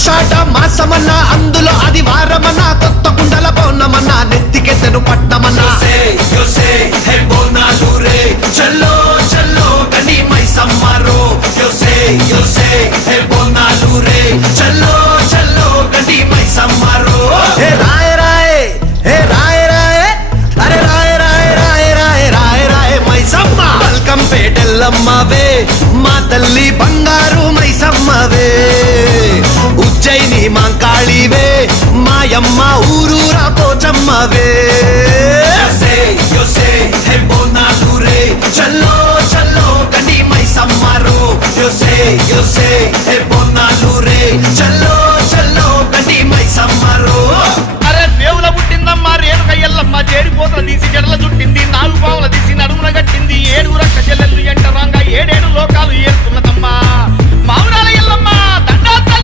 ఆషాఢ మాసమన్నా అందులో ఆదివారమన్నా కొత్త కుండల పౌర్ణమన్నా నెత్తికెత్తను పట్టమన్నా చల్లో చల్లో కని మై సమ్మారో యో సే